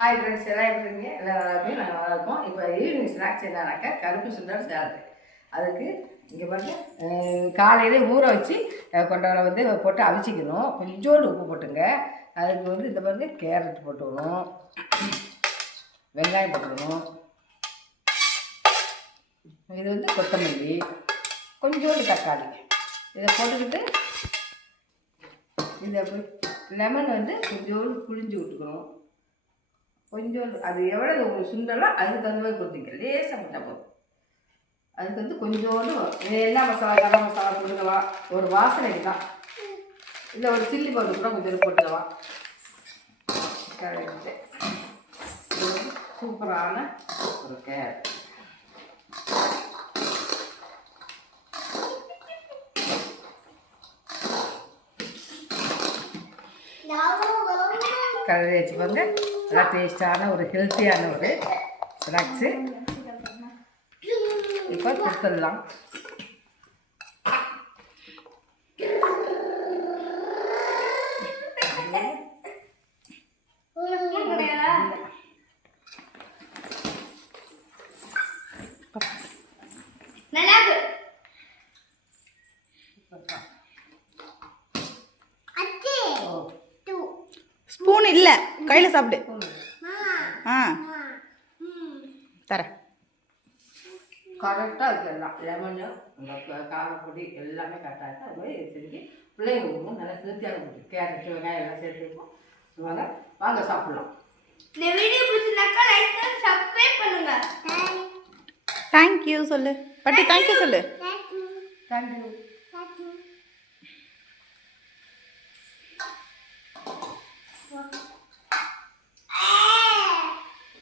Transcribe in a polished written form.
Hi friends, எல்லாம் எப்படி இருக்கீங்க? எல்லாம் நல்லா இருக்கீங்க, நாங்கள் நல்லா இருக்கோம். இப்போ ஈவினிங் ஸ்நாக்ஸ் என்னன்னாக்கா கருப்பு சுண்டல் சேலட். அதுக்கு இங்கே பாருங்க, காலையிலே ஊற வச்சு கொண்டவரை வந்து போட்டு அவிச்சிக்கணும். கொஞ்சோண்டு உப்பு போட்டுங்க. அதுக்கு வந்து இந்த பாருங்க கேரட் போட்டுக்கணும், வெங்காயம் போட்டுக்கணும், இது வந்து கொத்தமல்லி, கொஞ்சோண்டு தக்காளி இதை போட்டுக்கிட்டு இதை லெமன் வந்து கொஞ்சோண்டு புளிஞ்சு விட்டுக்கணும். கொஞ்சோண்டு அது எவ்வளோ உங்களுக்கு சுண்டலோ அதுக்கு தகுந்த மாதிரி கொடுத்தீங்க, லேசாக போட்டால் போதும். அதுக்கு வந்து கொஞ்சோண்டு எல்லா மசாலா கரம் மசாலா போட்டுக்கலாம், ஒரு வாசனைக்கு தான். இல்லை ஒரு சில்லி பவுடர் கூட கொஞ்சம் போட்டுக்கலாம். கரெக்டு, இது வந்து சூப்பரான ஒரு கேரட். கலரி வச்சுக்கோங்க. நல்லா டேஸ்டான ஒரு ஹெல்த்தியான ஒரு ஸ்நாக்ஸு இப்போ கொடுத்துடலாம். ஸ்பூன் இல்லை, கையில் சாப்பிடு. ஆ தரேன். கரெக்டாக இருக்குது எல்லாம், லெமனு இந்த காரப்பொடி எல்லாமே கரெக்டாக இருக்குது. அது மாதிரி செஞ்சு பிள்ளைங்க கொடுக்கும். நல்லா ஹெல்த்தியான ஃபுட்டு, கேரட்டு வெங்காயம் எல்லாம் சேர்த்துருக்கோம். அதனால் வாங்க சாப்பிட்லாம். இந்த வீடியோ பிடிச்சிருந்தாக்கா லைக் பண்ணி சப்ஸ்கிரைப் பண்ணுங்க. தேங்க்யூ சொல்லு பட்டி, தேங்க்யூ சொல்லு. தேங்க்யூ.